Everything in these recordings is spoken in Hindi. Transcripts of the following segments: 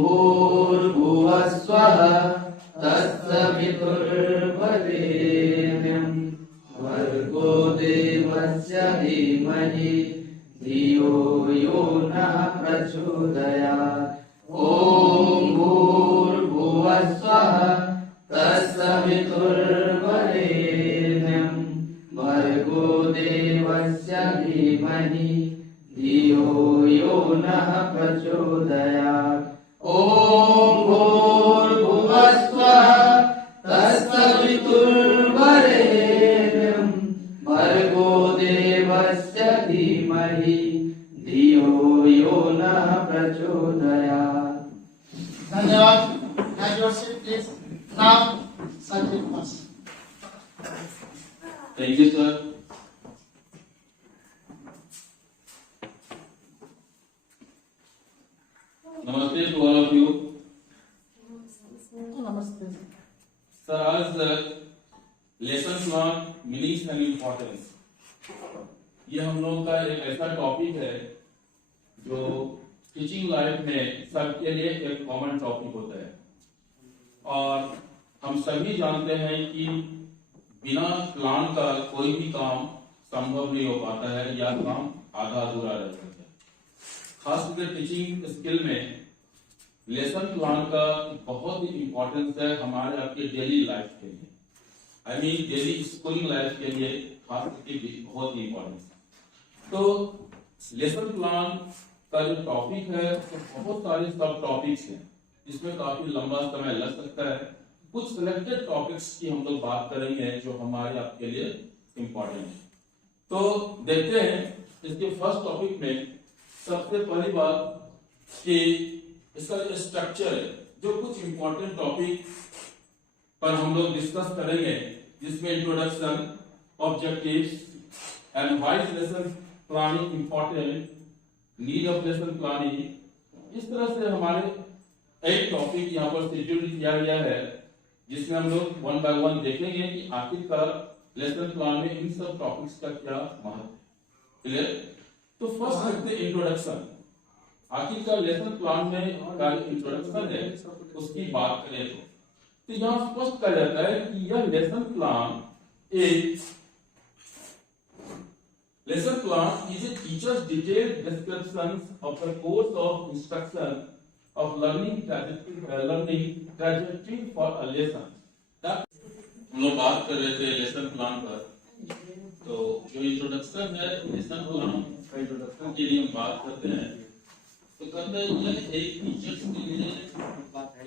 भूर्भुवः स्वः तत्सवितुर्वरेण्यं भर्गो देवस्य धीमहि धियो यो नः प्रचोदयात्। ॐ भूर्भुवः स्वः तत्सवितुर्वरेण्यं भर्गो देवस्य धीमहि धियो यो नः प्रचोदयात्। ॐ भूर्भुवः स्वः तत्सवितुर्वरेण्यं भर्गो देवस्य धीमहि धियो यो नः प्रचोदयात्। धन्यवाद। Have your seat, please. Now, subject first. Thank you, sir. Namaste to all of you. Namaste. Sir, आज lesson plan meanings and importance, ये हम लोग का एक ऐसा टॉपिक है जो टीचिंग लाइफ में सबके लिए एक कॉमन टॉपिक होता है। और हम सभी जानते हैं कि बिना प्लान का कोई भी काम संभव नहीं हो पाता है या काम आधा अधूरा रह जाता है। खास करके टीचिंग स्किल में लेसन प्लान का बहुत ही इम्पोर्टेंस है हमारे आपके डेली लाइफ के लिए, I mean daily schooling life के लिए खास करके बहुत ही इम्पोर्टेंस है। तो लेसन प्लान का जो टॉपिक है तो बहुत सारे सब टॉपिक्स हैं, इसमें काफी लंबा समय लग सकता है। कुछ सिलेक्टेड टॉपिक्स की हम लोग बात करेंगे जो हमारे आपके लिए इम्पोर्टेंट है। तो देखते हैं इसके फर्स्ट टॉपिक में सबसे पहली बात कि इसका जो स्ट्रक्चर है, जो कुछ इंपॉर्टेंट टॉपिक पर हम लोग डिस्कस करेंगे, जिसमें introduction, objectives and why lesson planning important, need of lesson planning. इस तरह से हमारे 8 टॉपिक यहाँ पर शेड्यूल किया गया है, जिसमें हम लोग वन बाय वन देखेंगे कि आखिरकार लेसन प्लान में इन सब टॉपिक्स का क्या महत्व है। क्लियर? तो फर्स्ट करते हैं इंट्रोडक्शन। आखिरकार लेसन प्लान में का इंट्रोडक्शन है उसकी बात करें तो यहाँ स्पष्ट कहा जाता है कि यह lesson plan is a teacher's detailed descriptions of the course of instruction of learning trajectory for a lesson। हम लोग बात कर रहे थे लेसन प्लान पर, तो जो इंट्रोडक्शन है लेसन प्लान इंट्रोडक्शन के लिए हम बात करते हैं तो कहते हैं यह एक टीचर्स के लिए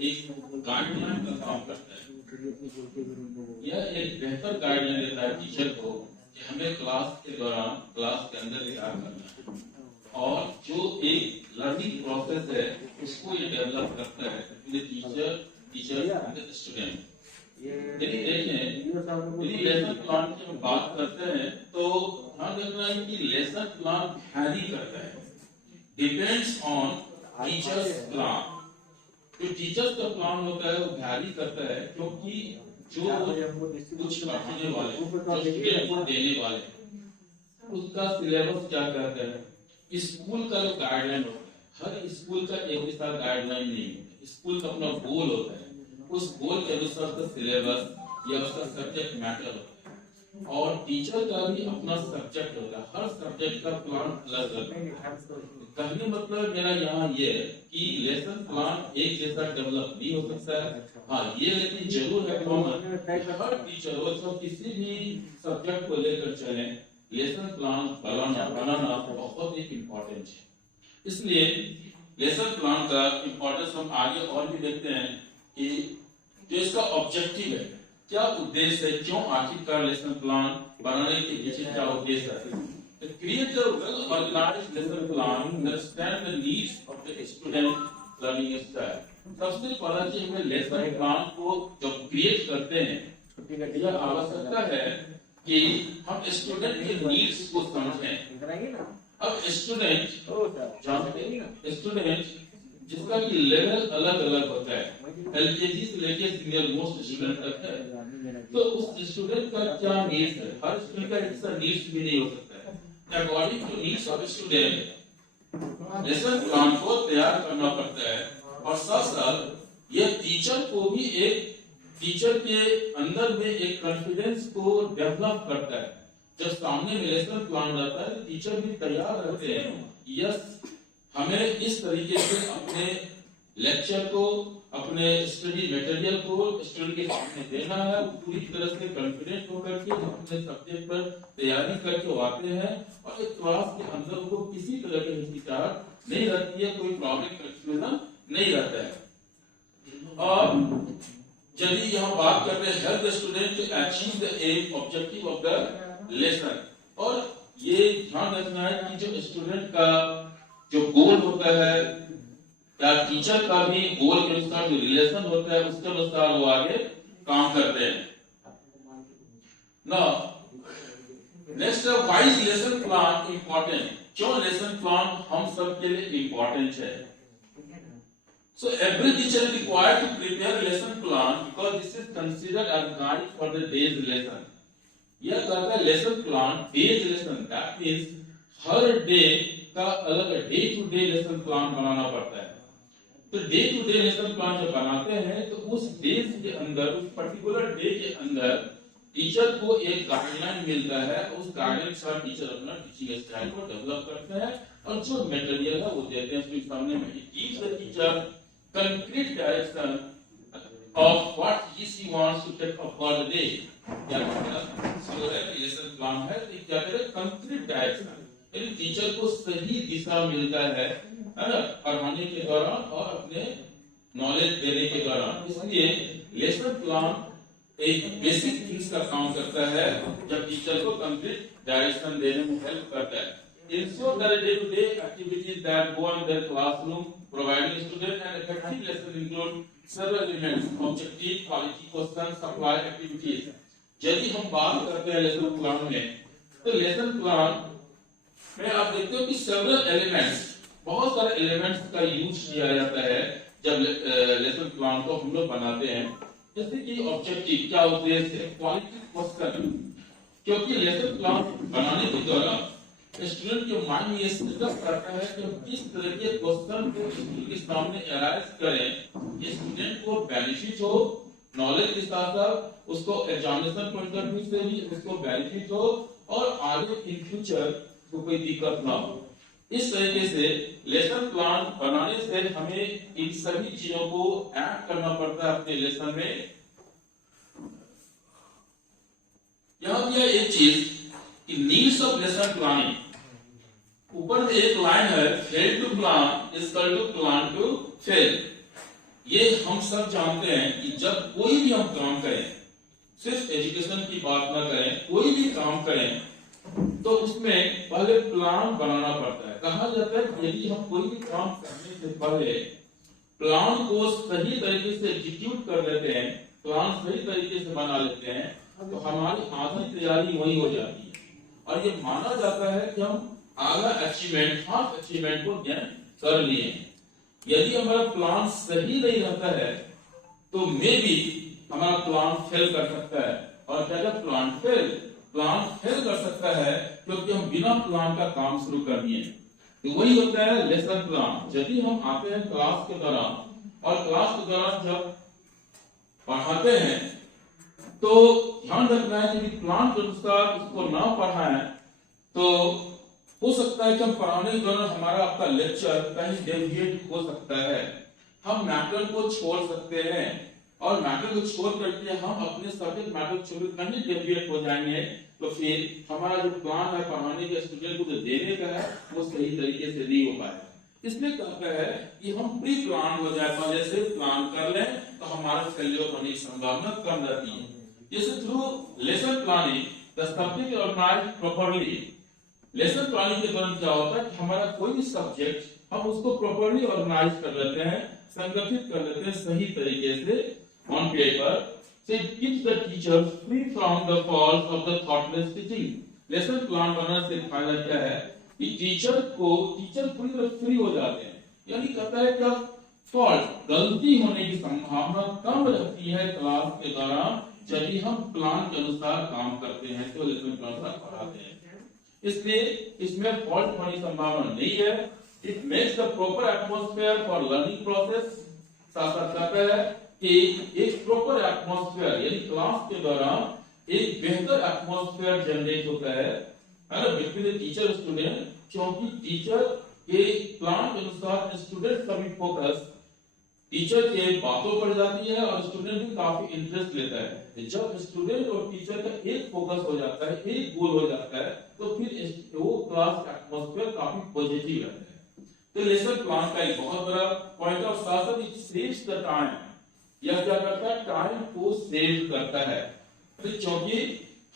एक गाइडलाइन का काम करता है। यह एक बेहतर गाइडलाइन देता है टीचर को कि हमें क्लास के दौरान क्लास के अंदर क्या करना है, और जो एक लर्निंग प्रोसेस है उसको ये डेवलप करता है टीचर एंड स्टूडेंट। यदि देखें यदि लेसन प्लान की हम बात करते हैं तो ध्यान रखना है कि लेसन प्लान वैरी करता है, डिपेंड्स ऑन टीचर्स प्लान। जो टीचर्स का प्लान होता है वो वैरी करता है, क्योंकि जो कुछ पढ़ाने वाले जो स्टूडेंट को देने वाले उसका सिलेबस क्या कहता है, स्कूल का जो गाइडलाइन होता है, हर स्कूल का एक जैसा गाइडलाइन नहीं होता, स्कूल का अपना गोल होता है, उस गोल के अनुसार उसका सिलेबस या उसका सब्जेक्ट मैटर होता है। और टीचर का भी अपना सब्जेक्ट होता है, हर सब्जेक्ट का प्लान अलग अलग है। कहने मतलब मेरा यहाँ ये है कि लेसन प्लान एक जैसा डेवलप नहीं हो सकता है। हाँ, ये लेकिन जरूर है कॉमन, हर टीचर हो सब किसी भी सब्जेक्ट को लेकर चले, लेसन प्लान बनाना बहुत ही इम्पोर्टेंट है। इसलिए लेसन प्लान का इम्पोर्टेंस हम आगे और भी देखते हैं कि जो इसका ऑब्जेक्टिव है, क्या उद्देश्य है, क्यों आखिरकार लेसन प्लान बनाने के पीछे क्या उद्देश्य है। Create a well-organized lesson plan, understand the needs of the student learning style। सबसे पहला चीज हमें लेसन प्लान को जब क्रिएट करते हैं यह आवश्यकता है कि हम स्टूडेंट के नीड्स को समझें। अब स्टूडेंट जिसका कि लेवल अलग अलग होता है, एलकेजी से लेके सीनियर मोस्ट स्टूडेंट तक है, तो उस स्टूडेंट का क्या नीड्स है, हर स्टूडेंट का एक सा नीड्स भी नहीं हो सकता है। According to needs of student lesson plan को तैयार करना पड़ता है, और साथ साथ यह टीचर को भी टीचर के अंदर में एक कॉन्फिडेंस को डेवलप करता है। जब सामने में लेसन प्लान रहता है, टीचर भी तैयार रहते हैं, यस हमें इस तरीके से अपने लेक्चर को, अपने स्टडी मटेरियल को स्टूडेंट के सामने देना है। पूरी तरह से कॉन्फिडेंट होकर के अपने सब्जेक्ट पर तैयारी करके आते हैं और एक क्लास के अंदर उनको किसी तरह की हिचकिचाहट नहीं रहती है, कोई प्रॉब्लम कंफ्यूजन नहीं रहता है। और चलिए यहाँ बात करते हैं help the student to achieve the aim objective of the lesson. और ये ध्यान रखना है कि जो स्टूडेंट का जो गोल होता है या टीचर का भी गोल के अनुसार जो रिलेशन होता है उसके अनुसार वो आगे काम करते हैं। Now next, why is lesson plan important? क्यों लेसन प्लान हम सब के लिए इंपॉर्टेंट है? So every teacher is required to prepare a lesson plan because this is considered as guide for the day's lesson. यह कहता है lesson plan days lesson, that means हर डे का अलग day to day lesson plan बनाना पड़ता है। तो day to day lesson plan जब बनाते हैं तो उस डेज के अंदर, उस पर्टिकुलर डे के अंदर टीचर को एक गाइडलाइन मिलता है। उस गाइडलाइन से टीचर अपना टीचिंग स्टाइल को डेवलप करते हैं और जो मटेरियल है वो देते हैं उसके सामने में। Teach the teacher concrete direction of what he she wants to take up for the day. क्या लेसन प्लान है तो क्या करे कंक्रीट डायरेक्शन, यानी टीचर को सही दिशा मिलता है ना, पढ़ाने के दौरान और अपने नॉलेज देने के दौरान। इसलिए लेसन प्लान एक बेसिक थिंग्स का काम करता है जब टीचर को कंक्रीट डायरेक्शन देने में हेल्प करता है। Ensure that day-to-day activities that go on in their classroom, providing student an effective lesson include several elements: objective, quality questions, supply activities. यदि हम बात करते हैं लेसन प्लान में, तो लेसन प्लान में आप देखते हो कि several elements, बहुत सारे एलिमेंट्स का यूज किया जाता है जब लेसन प्लान को हम लोग बनाते हैं। जैसे कि ऑब्जेक्टिव क्या उद्देश्य है, क्वालिटी क्वेश्चन, क्योंकि लेसन प्लान बनाने के दौरान स्टूडेंट के माइंड में ये सेटअप करता है कि किस तरह के क्वेश्चन को स्टूडेंट के सामने अराइज करें कि स्टूडेंट को बेनिफिट हो, नॉलेज के साथ साथ उसको एग्जामिनेशन पॉइंट ऑफ व्यू से भी उसको बेनिफिट हो और आगे इन फ्यूचर को कोई दिक्कत ना हो। इस तरीके से लेसन प्लान बनाने से हमें इन सभी चीजों को ऐड करना पड़ता है अपने लेसन में। यहाँ भी एक चीज कि नीड्स ऑफ लेसन प्लानिंग, ऊपर में एक लाइन है fail to plan is equal to plan to fail. ये हम सब जानते हैं कि जब कोई भी हम काम करें, सिर्फ एजुकेशन की बात ना करें, कोई भी काम करें तो उसमें पहले प्लान बनाना पड़ता है। कहा जाता है कि यदि हम कोई भी काम करने से पहले प्लान को सही तरीके से एग्जीक्यूट कर लेते हैं, प्लान सही तरीके से बना लेते हैं, तो हमारी आधी तैयारी वही हो जाती है और ये माना जाता है कि हम आधा अचीवमेंट, हाफ अचीवमेंट को गेन कर लिए। यदि हमारा प्लान सही नहीं रहता है तो मे बी हमारा प्लान फेल कर सकता है। और क्या प्लान फेल कर सकता है क्योंकि हम बिना प्लान का काम शुरू कर दिए। तो वही होता है लेसन प्लान। यदि हम आते हैं क्लास के दौरान और क्लास के दौरान जब पढ़ाते हैं तो ध्यान रखना है कि प्लान के अनुसार उसको ना पढ़ाएं तो हो सकता है कि हम पढ़ाने के दौरान हमारा आपका लेक्चर कहीं डेविएट हो सकता है। हम मैटर को छोड़ सकते हैं और मैटर को छोड़ करके हम अपने सब्जेक्ट मैटर छोड़ कहीं डेविएट हो जाएंगे तो फिर हमारा जो प्लान है पढ़ाने के स्टूडेंट को जो देने का है वो सही तरीके से नहीं हो पाएगा। इसलिए कहता है कि हम प्री प्लान हो जाए, पहले से प्लान कर लें तो हमारा फेलियर होने की संभावना कम रहती है। जैसे through lesson planning the subject organized properly. Lesson planning के दौरान क्या होता है कि हमारा कोई भी सब्जेक्ट हम उसको प्रॉपर्ली ऑर्गेनाइज कर लेते हैं, संगठित कर लेते हैं सही तरीके से on paper. So it keeps the teacher free from the faults of the thoughtless teaching. Lesson plan बनाने से फायदा क्या है कि टीचर पूरी तरह फ्री हो जाते हैं, यानी कहता है कि फॉल्ट, गलती होने की संभावना कम रहती है क्लास के दौरान यदि हम प्लान के अनुसार काम करते हैं तो लेसन प्लान पर पढ़ाते हैं। इसलिए इसमें फॉल्ट होने की संभावना नहीं है। It makes the proper atmosphere for learning process. साथ साथ कहता है कि एक प्रॉपर एटमॉस्फेयर यानी क्लास के दौरान एक बेहतर एटमॉस्फेयर जनरेट होता है ना, बिटवीन टीचर स्टूडेंट, क्योंकि टीचर के प्लान के अनुसार स्टूडेंट का भी फोकस टीचर के बातों पर जाती है और स्टूडेंट भी काफी इंटरेस्ट लेता है। जब स्टूडेंट और टीचर का एक फोकस हो जाता है, एक गोल हो जाता है, तो फिर वो क्लास एटमॉस्फेयर काफी पॉजिटिव रहता है। तो लेसन प्लान का एक बहुत बड़ा पॉइंट ऑफ साथ इट सेव्स द टाइम। यह क्या करता है? टाइम को सेव करता है, क्योंकि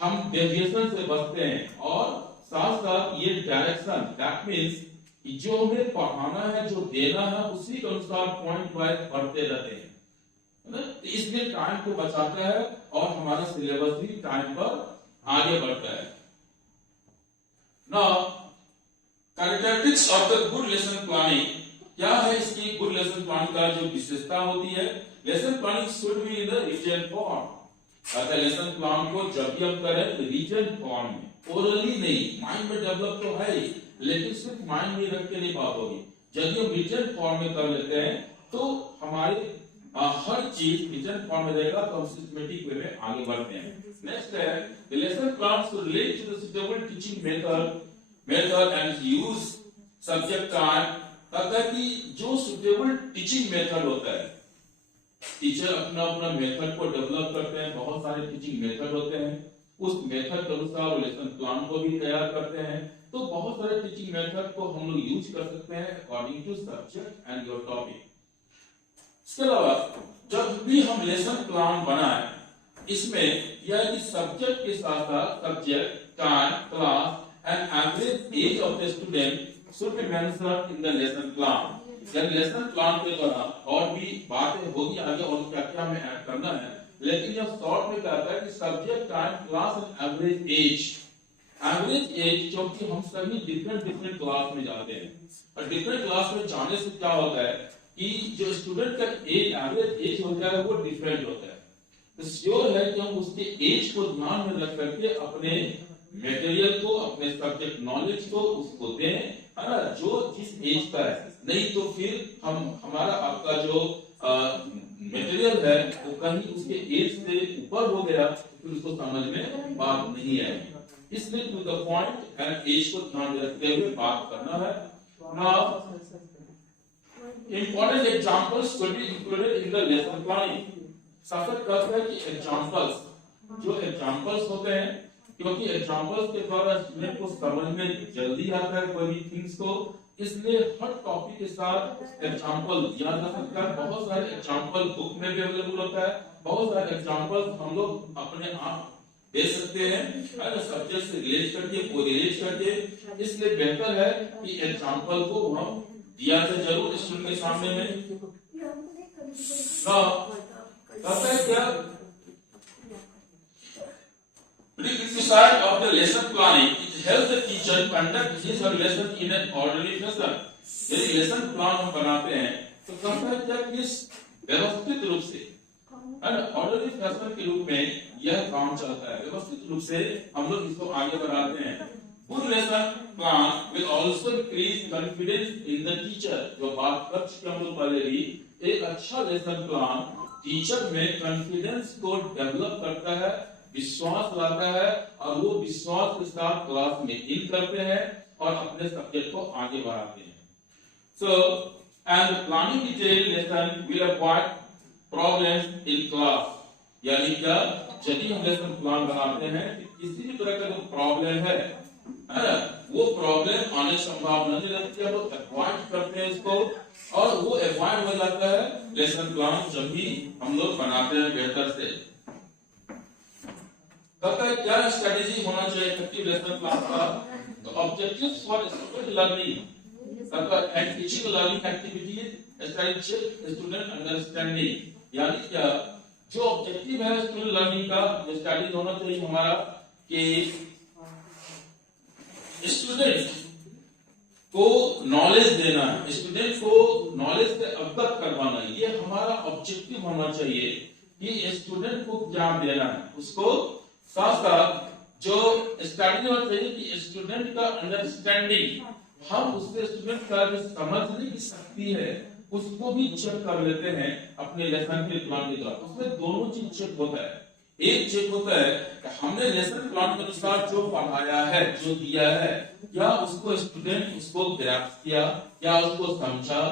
हम डेविएशन से बचते हैं और साथ साथ ये डायरेक्शन, दैट मींस जो हमें पढ़ाना है, जो देना है, उसी के अनुसार पॉइंट वाइज पढ़ते रहते हैं, है ना। तो इसलिए टाइम को बचाता है और हमारा सिलेबस भी टाइम पर आगे बढ़ता है। Now characteristics of the good lesson planning, क्या है इसकी गुड लेसन प्लान का जो विशेषता होती है? Lesson planning should be in the written form. अगर लेसन प्लान को जब भी हम करें रिटन फॉर्म में, ओरली नहीं, माइंड में डेवलप तो है ही, लेकिन सिर्फ माइंड में रख के नहीं बात होगी। जब हम रिटन फॉर्म में कर लेते हैं तो हमारे हर चीज रिटन फॉर्म में रहेगा, तो हम सिस्टमैटिक वे में आगे बढ़ते हैं। नेक्स्ट है the lesson plan should relate to the suitable teaching method and use subject time. कहता है कि जो सुटेबल टीचिंग मेथड होता है, टीचर अपना अपना मेथड को डेवलप करते हैं, बहुत सारे टीचिंग मेथड होते हैं, उस मेथड के अनुसार लेसन प्लान को भी तैयार करते हैं। तो बहुत सारे टीचिंग मेथड को हम लोग यूज कर सकते हैं according to subject and your topic. इसके अलावा जब भी हम लेसन प्लान बनाएं, इसमें यह कि सब्जेक्ट के साथ साथ subject, time, class and average age of the student should be mentioned in the lesson plan. जब लेसन प्लान के दौरान और भी बातें होगी आगे और क्या क्या हमें ऐड करना है, लेकिन यह शॉर्ट में कहता है कि subject, time, class and average age. Average age, क्योंकि हम सभी डिफरेंट क्लास में जाते हैं और डिफरेंट क्लास में जाने से क्या होता है कि जो स्टूडेंट का एज, एवरेज एज होता है, वो डिफरेंट होता है। तो श्योर है कि हम उसके एज को ध्यान में रख करके अपने मटेरियल को, अपने सब्जेक्ट नॉलेज को उसको दें, है ना, जो जिस एज का है। नहीं तो फिर हमारा आपका जो मटेरियल है वो कहीं उसके एज से ऊपर हो गया, फिर उसको समझ में बात नहीं आएगी। इसलिए to the point and age को ध्यान में रखते हुए बात करना है। Now important examples should be included in the lesson planning. शासक कहता है कि एग्जांपल्स, जो एग्जांपल्स होते हैं, क्योंकि एग्जांपल्स के द्वारा स्टूडेंट को समझ में जल्दी आता है कोई भी थिंग्स को, इसलिए हर टॉपिक के साथ एग्जांपल दिया जा सकता है। बहुत सारे एग्जांपल बुक में भी अवेलेबल होता है, बहुत सारे एग्जांपल्स हम लोग अपने आप दे सकते हैं, अगर सब्जेक्ट से रिलेट करके, कोरिलेट करके। इसलिए बेहतर है कि एग्जांपल को हम दिया जाए जरूर स्टूडेंट के सामने में। कहता है क्या prerequisite of the lesson planning, it helps the teacher conduct his or lesson in an orderly fashion। यदि लेसन प्लान हम बनाते हैं तो कहता है क्या किस व्यवस्थित रूप से, ऑर्डरली फैशन के रूप में यह काम चलता है, व्यवस्थित रूप से हम लोग इसको आगे बढ़ाते हैं। Good lesson plan will also increase confidence in the teacher. जो बात कर चुके हम लोग पहले ही, एक अच्छा लेसन प्लान टीचर में कॉन्फिडेंस को डेवलप करता है, विश्वास लाता है, और वो विश्वास के साथ क्लास में इन करते हैं और अपने सब्जेक्ट को आगे बढ़ाते हैं। So and planning detail lesson will avoid problems in class. यानी क्या, यदि हम लेसन प्लान बनाते हैं किसी भी तरह का जो प्रॉब्लम है वो प्रॉब्लम आने की संभावना नहीं रहती है, वो अवॉइड करते हैं इसको, और वो अवॉइड हो जाता है लेसन प्लान जब भी हम लोग बनाते हैं बेहतर से। कहता है क्या स्ट्रेटेजी होना चाहिए इफेक्टिव लेसन प्लान का? तो objectives for student learning, and teaching learning activities strategy student understanding. यानी क्या, जो ऑब्जेक्टिव है स्टूडेंट लर्निंग का, जो स्ट्रेटेजी होना चाहिए हमारा कि स्टूडेंट को नॉलेज देना है, स्टूडेंट को नॉलेज से अवगत करवाना, ये हमारा ऑब्जेक्टिव होना चाहिए कि स्टूडेंट को ज्ञान देना है उसको। साथ साथ जो स्ट्रेटेजी होना चाहिए कि स्टूडेंट का अंडरस्टैंडिंग, हम उससे स्टूडेंट का जो समझने की शक्ति है उसको भी चेक कर लेते हैं अपने लेसन के प्लान के द्वारा। उसमें दोनों चीज चेक होता है। एक चेक होता है कि हमने लेसन प्लान के अनुसार जो पढ़ाया है, जो दिया है, क्या उसको स्टूडेंट उसको ग्रैस्प किया, क्या उसको समझा।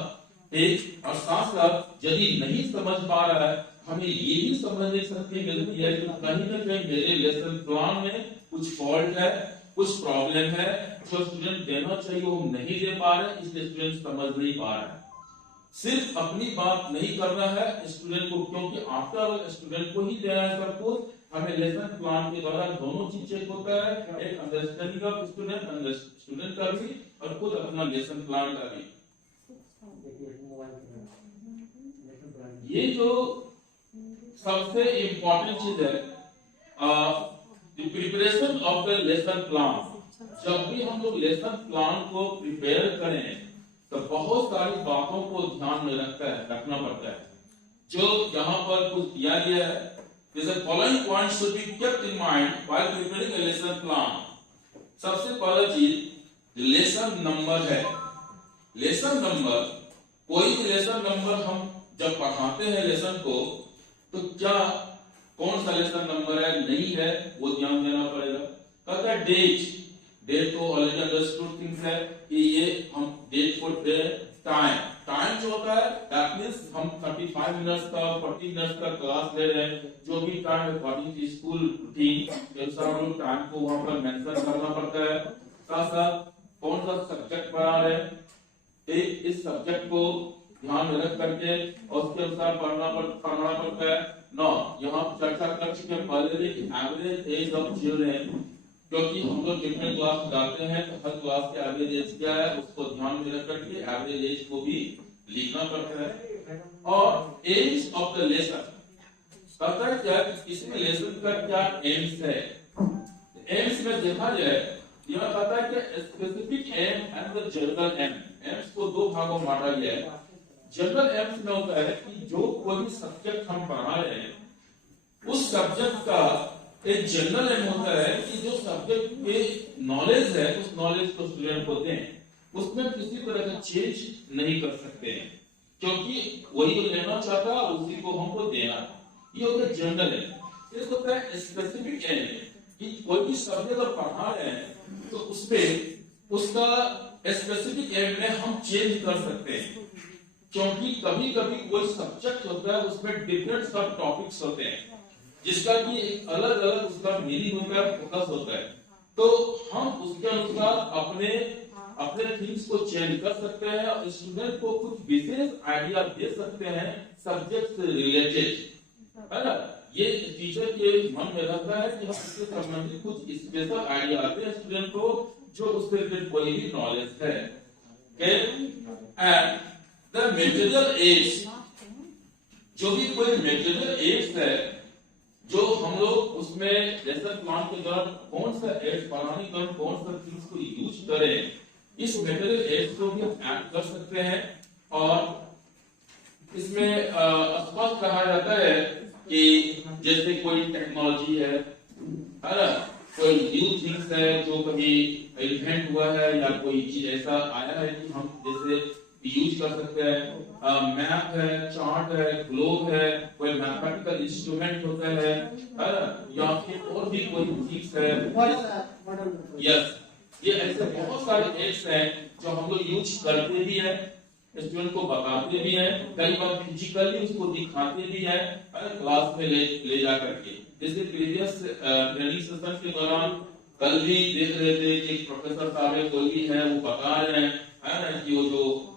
एक और साथ साथ यदि नहीं समझ पा रहा है, हमें ये भी समझने की शक्ति मिलती है कि कहीं ना कहीं मेरे लेसन प्लान में कुछ फॉल्ट है, कुछ प्रॉब्लम है, जो स्टूडेंट देना चाहिए वो नहीं दे पा रहे, इसलिए स्टूडेंट समझ नहीं पा रहा है। सिर्फ अपनी बात नहीं करना है स्टूडेंट को, क्योंकि आफ्टर ऑल स्टूडेंट को ही देना है सब कुछ। हमें लेसन प्लान के द्वारा दोनों चीज चेक होता है, एक अंडरस्टैंडिंग ऑफ स्टूडेंट का भी और खुद अपना लेसन प्लान का भी। ये जो सबसे इम्पोर्टेंट चीज है, preparation of the lesson plan. जब भी हम लोग लेसन प्लान को प्रिपेयर करें तो बहुत सारी बातों को ध्यान में रखना पड़ता है। जो यहाँ पर कुछ दिया गया है, the following points should be kept in mind while preparing a lesson plan। सबसे पहला चीज लेसन नंबर है। लेसन नंबर, कोई भी लेसन नंबर हम जब पढ़ाते हैं लेसन को, तो क्या कौन सा लेसन नंबर है नहीं है वो ध्यान देना पड़ेगा। कहता है डेट तो ऑलरेडी अंडरस्टूड थिंग्स है कि ये हम डेट को दे। टाइम जो होता है दैट मींस हम 35 मिनट्स का 40 मिनट्स का क्लास ले रहे हैं, जो भी time according to school routine के अनुसार हम लोग टाइम को वहां पर मेंशन करना पड़ता है। साथ साथ कौन सा सब्जेक्ट पढ़ा रहे हैं, इस सब्जेक्ट को ध्यान में रख करके और उसके अनुसार पढ़ना पड़ता है। नौ, यहाँ चर्चा कर चुके पहले भी एवरेज एज ऑफ चिल्ड्रन, क्योंकि हम लोग डिफरेंट क्लास जाते हैं तो हर क्लास के एवरेज एज क्या है उसको ध्यान में रख करके एवरेज एज को भी लिखना पड़ता है। और एज ऑफ द लेसन कहता है क्या, इसमें लेसन का क्या एम्स है। एम्स में देखा जाए, यह कहता है कि specific aim and the general aim. Aims को दो भागों में बांटा गया है। जनरल एम्स में होता है कि जो कोई भी सब्जेक्ट हम पढ़ा रहे हैं उस सब्जेक्ट का एक जनरल एम होता है कि जो सब्जेक्ट के नॉलेज है उस नॉलेज को स्टूडेंट को दें, उसमें किसी तरह का चेंज नहीं कर सकते हैं, क्योंकि वही जो लेना चाहता है उसी को हमको देना। ये होता है जनरल एम। एक होता है स्पेसिफिक एम कि कोई भी सब्जेक्ट अगर पढ़ा रहे हैं तो उसपे उसका स्पेसिफिक एम में हम चेंज कर सकते हैं, क्योंकि कभी कभी कोई सब्जेक्ट होता है उसमें डिफरेंट सब टॉपिक्स होते हैं जिसका कि एक अलग अलग उसका मीनिंग होता है, फोकस होता है। तो हम उसके अनुसार अपने थिंग्स को चेंज कर सकते हैं और स्टूडेंट को कुछ विशेष आइडिया दे सकते हैं सब्जेक्ट से रिलेटेड, है ना। ये टीचर के मन में रहता है कि हम इससे संबंधित कुछ स्पेशल आइडिया आते हैं स्टूडेंट को जो उससे रिलेटेड कोई भी नॉलेज है। एंड द मटेरियल एड्स, जो भी कोई मटेरियल एड्स है जो हम लोग उसमें लेसन प्लान के दौरान कौन सा एड्स पढ़ाने के दौरान कौन सा चीज को यूज करें, इस मटेरियल एड्स को भी हम ऐड कर सकते हैं। और इसमें स्पष्ट कहा जाता है कि जैसे कोई टेक्नोलॉजी है ना, कोई न्यू थिंग्स है जो कभी इन्वेंट हुआ है या कोई चीज ऐसा आया है कि हम जैसे यूज कर सकते हैं। मैप है, चार्ट है, ग्लोब है, कोई मैथमेटिकल इंस्ट्रूमेंट होता है या फिर और भी कोई चीज है। यस, ये ऐसे बहुत सारे एड्स हैं जो हम लोग यूज करते भी हैं, स्टूडेंट को बताते भी हैं, कई बार फिजिकली उसको दिखाते भी हैं क्लास में ले जा करके। जैसे प्रीवियस ट्रेनिंग सेशन के दौरान कल भी देख रहे थे कि प्रोफेसर साहब कोई भी है वो बता रहे हैं, है ना, कि वो जो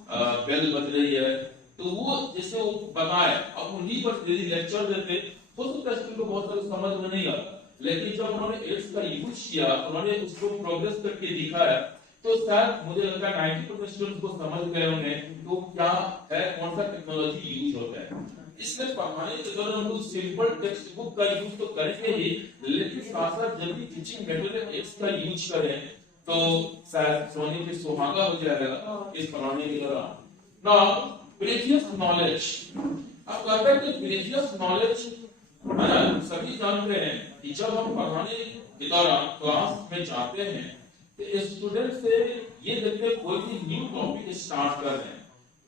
बेल बज रही है तो वो जैसे वो बताए अब उन्हीं पर यदि लेक्चर देते हो सकता है स्टूडेंट को बहुत सारे समझ में नहीं आता, लेकिन जब उन्होंने एड्स का यूज किया, उन्होंने उसको प्रोग्रेस करके दिखाया तो शायद मुझे लगता है 90% स्टूडेंट्स को समझ गए होंगे तो क्या है, कौन सा टेक्नोलॉजी यूज होता है। इसलिए पढ़ाने के दौरान हम लोग सिंपल टेक्स्ट बुक का यूज तो करेंगे ही, लेकिन साथ साथ जब भी टीचिंग मटेरियल एड्स का यूज करें तो शायद सोने पे सुहागा हो जाएगा इस पढ़ाने के दौरान। नाउ प्रीवियस नॉलेज, अब कहते हैं कि प्रीवियस नॉलेज है ना, सभी जानते हैं कि जब हम पढ़ाने के दौरान क्लास में जाते हैं तो स्टूडेंट से ये देखते हैं कोई भी न्यू टॉपिक स्टार्ट कर रहे हैं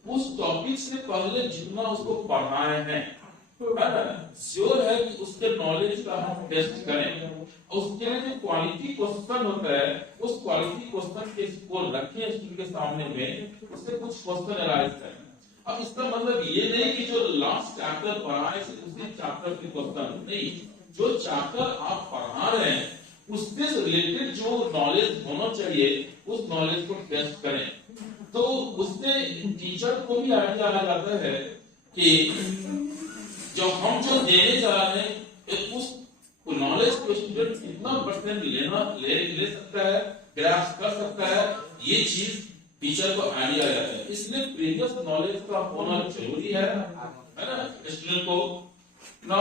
उस टॉपिक से पहले जितना उसको पढ़ाए हैं, श्योर है कि उसके नॉलेज का हम टेस्ट करें। उसके लिए जो क्वालिटी क्वेश्चन होता है, उस क्वालिटी क्वेश्चन के स्कोर रखें स्टूडेंट के सामने में, उससे कुछ क्वेश्चन एनालाइज करें। अब इसका मतलब ये नहीं कि जो लास्ट चैप्टर पढ़ाए उसी चैप्टर के क्वेश्चन नहीं, जो चैप्टर आप पढ़ा रहे हैं उससे रिलेटेड जो नॉलेज होना चाहिए उस नॉलेज को टेस्ट करें। तो उससे टीचर को भी आइडिया आ जाता है कि जो हम जो देने जा रहे हैं उस नॉलेज को स्टूडेंट कितना परसेंट ले सकता है, ग्रास्प कर सकता है, ये चीज टीचर को आइडिया आ जाता है। इसलिए प्रीवियस नॉलेज का होना जरूरी है ना स्टूडेंट को। ना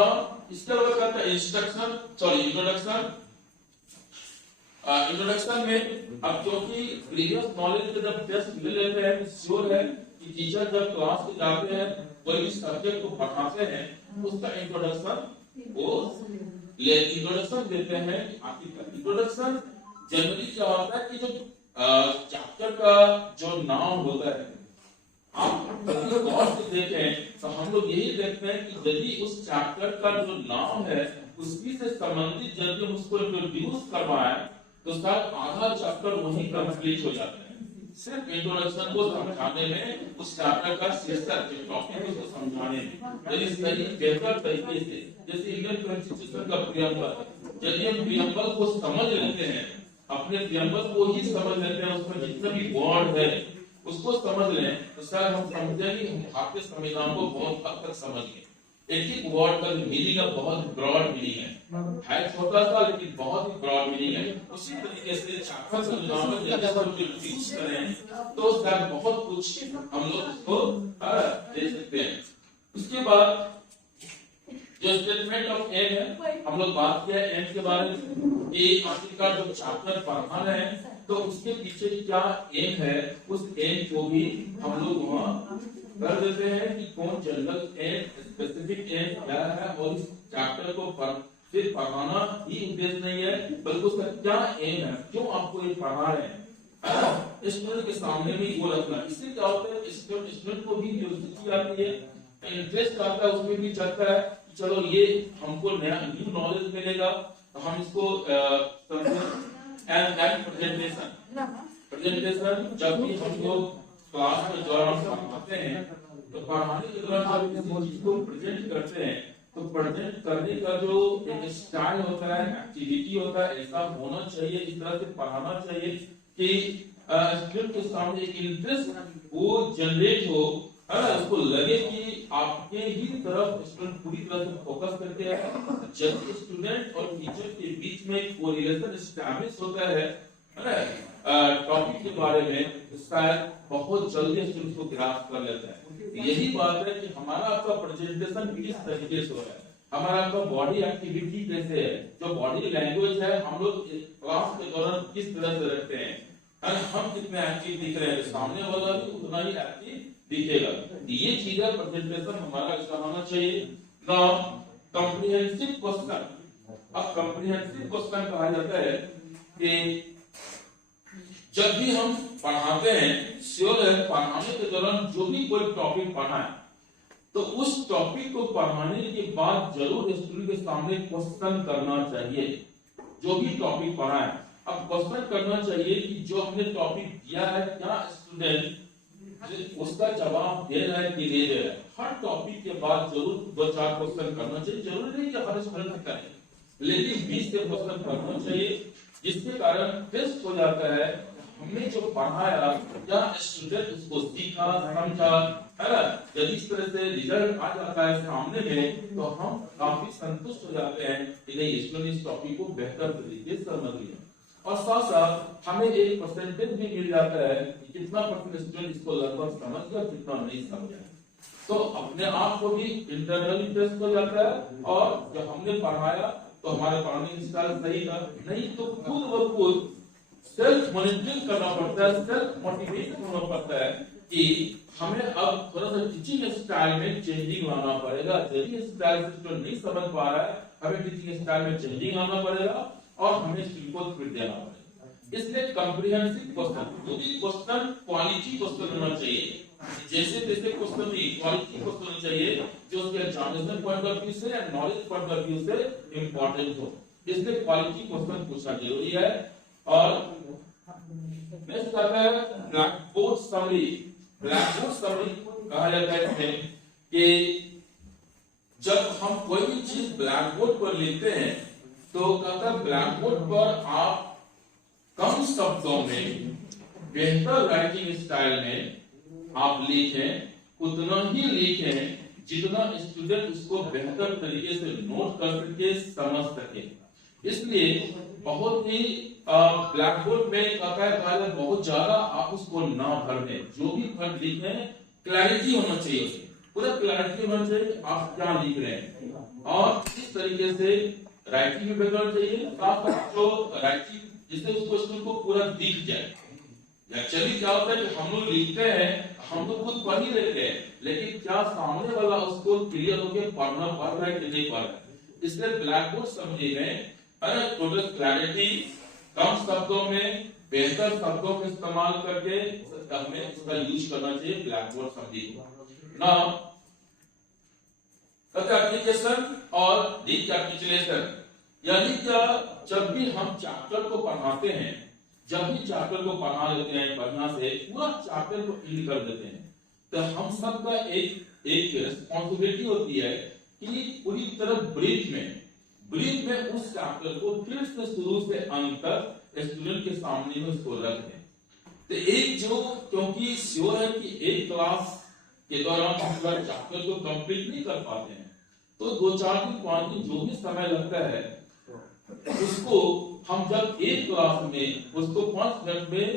इसके बाद कहता है इंट्रोडक्शन। इंट्रोडक्शन में अब क्योंकि प्रीवियस नॉलेज का जब टेस्ट ले लेते हैं, श्योर है कि टीचर जब क्लास में जाते हैं कोई भी सब्जेक्ट को पढ़ाते हैं उसका इंट्रोडक्शन देते हैं। इंट्रोडक्शन जनरली क्या होता है कि जो चैप्टर का जो नाम होता है, आप गौर से देखें तो हम लोग यही देखते हैं कि यदि उस चैप्टर का जो नाम है उसी से संबंधित यदि हम उसको इंट्रोड्यूस करवाएं तो शायद आधा चैप्टर वहीं कंप्लीट हो जाता है। सिर्फ इंट्रोडक्शन को समझाने में, उस चैप्टर का शीर्षक टॉपिक को समझाने में यदि सही बेहतर तरीके से, जैसे इंडियन कॉन्स्टिट्यूशन का प्रियम्बल, यदि हम प्रियम्बल को समझ लेते हैं, अपने प्रियम्बल को ही समझ लेते हैं, उसमें जितने भी वर्ड है उसको समझ लें तो शायद हम समझेंगे हम भारतीय संविधान को बहुत हद तक समझ गए। एक वर्ड का मीनिंग है, बहुत ब्रॉड मीनिंग है छोटा सा लेकिन बहुत ही ब्रॉड मीनिंग है। उसी तरीके से छात्र संविधान में यदि हम यूज करें तो शायद बहुत कुछ हम लोग उसको दे सकते हैं। उसके बाद जो स्टेटमेंट ऑफ एम है, हम लोग बात किया एम के बारे में कि आखिरकार जो चैप्टर पढ़ा रहे हैं तो उसके पीछे क्या एम है, उस एम को भी हम लोग वहां कर देते हैं कि कौन जनरल एम, स्पेसिफिक एम क्या है, और इस चैप्टर को सिर्फ पढ़ाना ही उद्देश्य नहीं है बल्कि उसका क्या एम है, क्यों आपको ये पढ़ा रहे हैं, स्टूडेंट के सामने भी वो रखना। इससे क्या होता है स्टूडेंट को भी क्यूरियोसिटी आती है, इंटरेस्ट आता है, उसमें भी चलता है चलो ये हमको नया न्यू नॉलेज मिलेगा तो हम इसको प्रेजेंटेशन जब भी हम लोग क्लास में दौरान पढ़ाते हैं तो पढ़ाने के दौरान जब किसी चीज को प्रेजेंट करते हैं तो प्रेजेंट करने का जो एक स्टाइल होता है, एक्टिविटी होता है, ऐसा होना चाहिए, इस तरह से पढ़ाना चाहिए कि स्टूडेंट के सामने एक इंटरेस्ट वो जनरेट हो, है ना, उसको लगे कि आपके ही तरफ स्टूडेंट पूरी तरह से फोकस करते हैं। जब स्टूडेंट और टीचर के बीच में कोरिलेशन एस्टैब्लिश होता है ना टॉपिक के बारे में, शायद बहुत जल्दी स्टूडेंट को ग्रास्प कर लेता है। यही बात है कि हमारा आपका प्रेजेंटेशन किस तरीके से हो रहा है, हमारा आपका बॉडी एक्टिविटी कैसे है, जो बॉडी लैंग्वेज है हम लोग क्लास के दौरान किस तरह से रखते हैं, हम कितने एक्टिव दिख रहे हैं, सामने वाला भी उतना ही एक्टिव दिखेगा। ये चीज है प्रेजेंटेशन हमारा ऐसा होना चाहिए। Now comprehensive question. अब कॉम्प्रिहेंसिव क्वेश्चन कहा जाता है कि जब भी हम पढ़ाते हैं, श्योर है पढ़ाने के दौरान जो भी कोई टॉपिक पढ़ाएं तो उस टॉपिक को पढ़ाने के बाद जरूर स्टूडेंट के सामने क्वेश्चन करना चाहिए। जो भी टॉपिक पढ़ाएं, अब क्वेश्चन करना चाहिए कि जो हमने टॉपिक दिया है क्या स्टूडेंट उसका जवाब दे रहा है कि नहीं दे रहा है। हर टॉपिक के बाद जरूर 2-4 क्वेश्चन करना चाहिए, जरूरी नहीं कि हर स्टूडेंट करें, लेकिन 20 से क्वेश्चन करना चाहिए, जिसके कारण टेस्ट हो जाता है हमने जो पढ़ाया क्या स्टूडेंट उसको सीखा, समझा, है ना। यदि इस तरह से रिजल्ट आ जाता है सामने में तो हम काफी संतुष्ट हो जाते हैं कि नहीं स्टूडेंट इस टॉपिक को बेहतर तरीके से समझ लिया, और साथ साथ हमें एक परसेंटेज भी मिल जाता है कि कितना परसेंट स्टूडेंट इसको लगभग समझ गया, कितना नहीं समझा। तो अपने आप को भी इंटरनली टेस्ट हो जाता है, और जब हमने पढ़ाया तो हमारे पढ़ाने की स्टाइल सही था, नहीं तो खुद व खुद सेल्फ मॉनिटरिंग करना पड़ता है, सेल्फ मोटिवेट होना पड़ता है कि हमें अब थोड़ा सा टीचिंग स्टाइल में चेंजिंग लाना पड़ेगा। यदि स्टाइल से स्टूडेंट नहीं समझ पा रहा है, हमें टीचिंग स्टाइल में चेंजिंग लाना पड़ेगा और हमें स्टूडेंट को फिर देना पड़ेगा। इसलिए कॉम्प्रिहेंसिव क्वेश्चन, जो भी क्वेश्चन क्वालिटी क्वेश्चन होना चाहिए, जैसे तैसे क्वेश्चन नहीं, क्वालिटी क्वेश्चन होना चाहिए जो उसके एग्जामिनेशन पॉइंट ऑफ व्यू से या नॉलेज पॉइंट ऑफ व्यू से इंपॉर्टेंट हो, इसलिए क्वालिटी क्वेश्चन पूछना जरूरी है। और नेक्स्ट आता है black board summary. Black board summary कहा जाता है इसमें कि जब हम कोई भी चीज ब्लैक बोर्ड पर लिखते हैं तो कहता है ब्लैक बोर्ड पर आप कम शब्दों में बेहतर राइटिंग स्टाइल में आप लिखें, उतना ही लिखें जितना स्टूडेंट उसको बेहतर तरीके से नोट कर सके, समझ सके। इसलिए बहुत ही ब्लैक बोर्ड में कहता है बहुत ज्यादा आप उसको ना भर दें, जो भी खंड लिखें क्लैरिटी होना चाहिए, उसमें पूरा क्लैरिटी होना चाहिए आप क्या लिख रहे हैं, और इस तरीके से राइटिंग में बेहतर चाहिए, साथ साथ जो राइटिंग जिससे उस क्वेश्चन को पूरा दिख जाए। एक्चुअली क्या होता है कि हम लोग लिखते हैं, हम लोग खुद पढ़ ही लेते हैं, लेकिन क्या सामने वाला उसको क्लियर होकर पढ़ना पड़ रहा है कि नहीं पढ़ रहा है। इसलिए ब्लैक बोर्ड समझी में टोटल क्लैरिटी, कम शब्दों में बेहतर शब्दों का इस्तेमाल करके हमें इसका यूज करना चाहिए ब्लैक बोर्ड समझी को। नाउ एप्लीकेशन और रिकैपिचुलेशन, यानी क्या जब भी हम चैप्टर को पढ़ाते हैं, जब भी चैप्टर को पढ़ा लेते हैं बढ़िया से, पूरा चैप्टर को फील कर देते हैं, तो हम सबका एक रिस्पॉन्सिबिलिटी होती है कि पूरी तरह ब्रीफ में उस चैप्टर को फिर से शुरू से अंत तक स्टूडेंट के सामने में उसको रख दें। तो एक जो, क्योंकि श्योर है कि एक क्लास के दौरान हम पूरा चैप्टर को कंप्लीट नहीं कर पाते हैं, तो 2-4 दिन 5 दिन जो भी समय लगता है उसको हम जब एक क्लास में उसको 5 मिनट में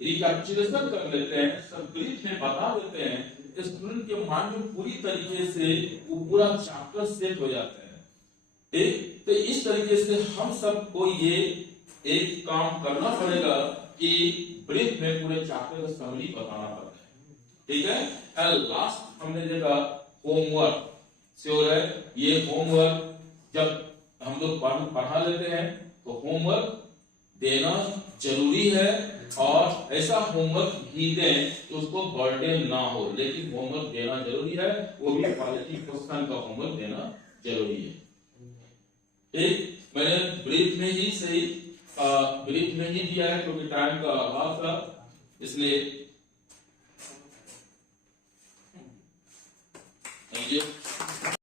रिकैपिचुलेशन कर लेते हैं, सब ब्रीफ में बता देते हैं, स्टूडेंट के माइंड में पूरी तरीके से वो पूरा चैप्टर सेट हो जाता है। ठीक, तो इस तरीके से हम सबको ये एक काम करना पड़ेगा कि ब्रीफ में पूरे चैप्टर का समरी बताना पड़ता है। ठीक है, एंड लास्ट हमने देखा होमवर्क। श्योर है ये होमवर्क जब हम लोग पढ़ा लेते हैं तो होमवर्क देना जरूरी है, और ऐसा होमवर्क भी दें तो उसको बर्डन ना हो, लेकिन होमवर्क देना जरूरी है, वो भी क्वालिटी क्वेश्चन का होमवर्क देना जरूरी है। ठीक, मैंने ब्रीफ में ही दिया है क्योंकि टाइम का अभाव था, इसलिए थैंक यू।